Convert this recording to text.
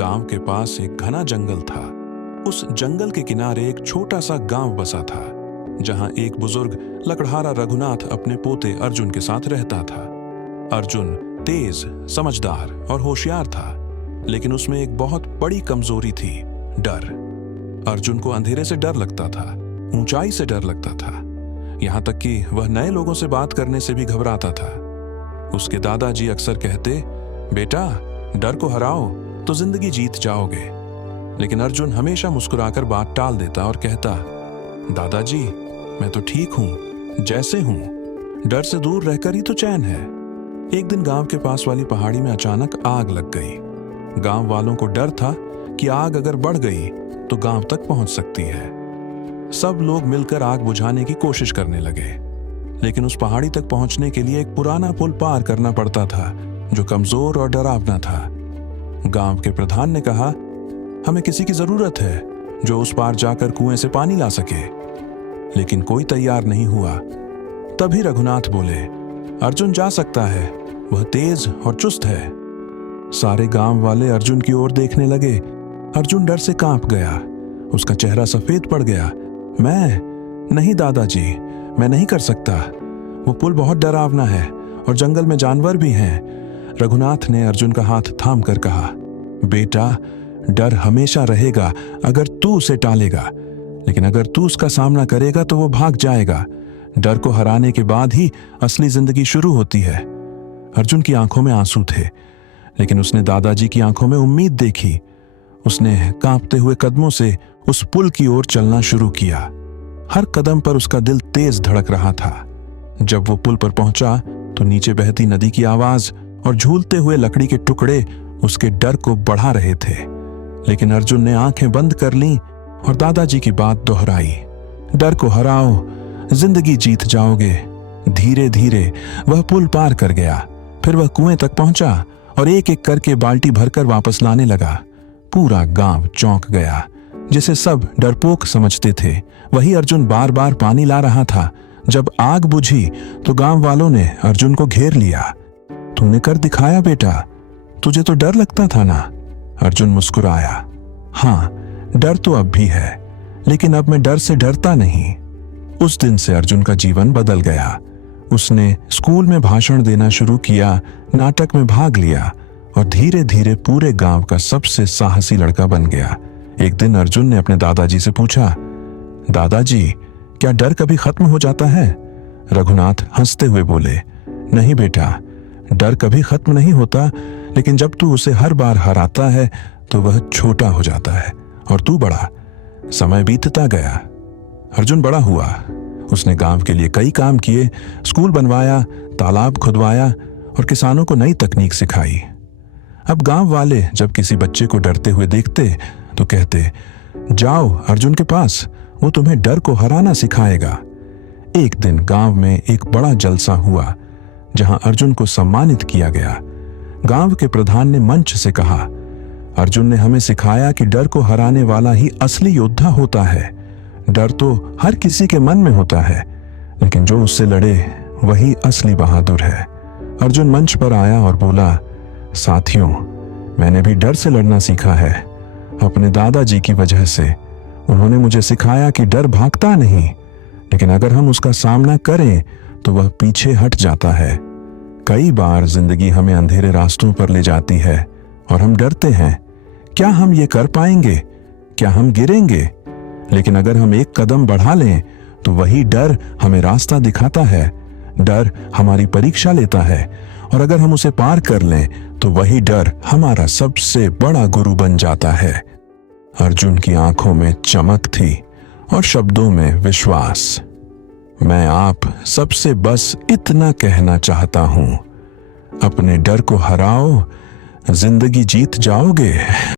गांव के पास एक घना जंगल था। उस जंगल के किनारे एक छोटा सा गांव बसा था, जहां एक बुजुर्ग लकड़हारा रघुनाथ अपने पोते अर्जुन के साथ रहता था। अर्जुन तेज, समझदार और होशियार था, लेकिन उसमें एक बहुत बड़ी कमजोरी थी, डर। अर्जुन को अंधेरे से डर लगता था, ऊंचाई से डर लगता था, यहां तक कि वह नए लोगों से बात करने से भी घबराता था। उसके दादाजी अक्सर कहते, बेटा, डर को हराओ तो जिंदगी जीत जाओगे। लेकिन अर्जुन हमेशा मुस्कुराकर बात टाल देता और कहता, दादाजी, मैं तो ठीक हूं, जैसे हूं, डर से दूर रहकर ही तो चैन है। एक दिन गांव के पास वाली पहाड़ी में अचानक आग लग गई। गांव वालों को डर था कि आग अगर बढ़ गई तो गांव तक पहुंच सकती है। सब लोग मिलकर आग बुझाने की कोशिश करने लगे, लेकिन उस पहाड़ी तक पहुंचने के लिए एक पुराना पुल पार करना पड़ता था, जो कमजोर और डरावना था। गांव के प्रधान ने कहा, हमें किसी की जरूरत है जो उस पार जाकर कुएं से पानी ला सके। लेकिन कोई तैयार नहीं हुआ। तभी रघुनाथ बोले, अर्जुन जा सकता है, वह तेज और चुस्त है। सारे गांव वाले अर्जुन की ओर देखने लगे। अर्जुन डर से कांप गया, उसका चेहरा सफेद पड़ गया। मैं नहीं दादाजी, मैं नहीं कर सकता, वो पुल बहुत डरावना है और जंगल में जानवर भी हैं। रघुनाथ ने अर्जुन का हाथ थाम कर कहा, बेटा, डर हमेशा रहेगा अगर तू उसे टालेगा, लेकिन अगर तू उसका सामना करेगा तो वो भाग जाएगा। डर को हराने के बाद ही असली जिंदगी शुरू होती है। अर्जुन की आंखों में आंसू थे, लेकिन उसने दादाजी की आंखों में उम्मीद देखी। उसने कांपते हुए कदमों से उस पुल की ओर चलना शुरू किया। हर कदम पर उसका दिल तेज धड़क रहा था। जब वो पुल पर पहुंचा तो नीचे बहती नदी की आवाज और झूलते हुए लकड़ी के टुकड़े उसके डर को बढ़ा रहे थे। लेकिन अर्जुन ने आंखें बंद कर लीं और दादाजी की बात दोहराई, डर को हराओ, जिंदगी जीत जाओगे। धीरे धीरे वह पुल पार कर गया। फिर वह कुएं तक पहुंचा और एक एक करके बाल्टी भरकर वापस लाने लगा। पूरा गांव चौंक गया। जिसे सब डरपोक समझते थे, वही अर्जुन बार बार पानी ला रहा था। जब आग बुझी तो गांव वालों ने अर्जुन को घेर लिया। तूने कर दिखाया बेटा, तुझे तो डर लगता था ना? अर्जुन मुस्कुराया। हाँ, डर तो अब भी है, लेकिन अब मैं डर से डरता नहीं। उस दिन से अर्जुन का जीवन बदल गया। उसने स्कूल में भाषण देना शुरू किया, नाटक में भाग लिया और धीरे धीरे पूरे गांव का सबसे साहसी लड़का बन गया। एक दिन अर्जुन ने अपने दादाजी से पूछा, दादाजी, क्या डर कभी खत्म हो जाता है? रघुनाथ हंसते हुए बोले, नहीं बेटा, डर कभी खत्म नहीं होता, लेकिन जब तू उसे हर बार हराता है तो वह छोटा हो जाता है और तू बड़ा। समय बीतता गया। अर्जुन बड़ा हुआ। उसने गांव के लिए कई काम किए, स्कूल बनवाया, तालाब खुदवाया और किसानों को नई तकनीक सिखाई। अब गांव वाले जब किसी बच्चे को डरते हुए देखते तो कहते, जाओ अर्जुन के पास, वो तुम्हें डर को हराना सिखाएगा। एक दिन गांव में एक बड़ा जलसा हुआ, जहां अर्जुन को सम्मानित किया गया। गांव के प्रधान ने मंच से कहा, अर्जुन ने हमें सिखाया कि डर को हराने वाला ही असली योद्धा होता है। डर तो हर किसी के मन में होता है, लेकिन जो उससे लड़े वही असली बहादुर है। अर्जुन मंच पर आया और बोला, साथियों, मैंने भी डर से लड़ना सीखा है, अपने दादाजी की वजह से। उन्होंने मुझे सिखाया कि डर भागता नहीं, लेकिन अगर हम उसका सामना करें तो वह पीछे हट जाता है। कई बार जिंदगी हमें अंधेरे रास्तों पर ले जाती है और हम डरते हैं, क्या हम ये कर पाएंगे, क्या हम गिरेंगे? लेकिन अगर हम एक कदम बढ़ा लें तो वही डर हमें रास्ता दिखाता है। डर हमारी परीक्षा लेता है और अगर हम उसे पार कर लें तो वही डर हमारा सबसे बड़ा गुरु बन जाता है। अर्जुन की आंखों में चमक थी और शब्दों में विश्वास। मैं आप सबसे बस इतना कहना चाहता हूं, अपने डर को हराओ, जिंदगी जीत जाओगे।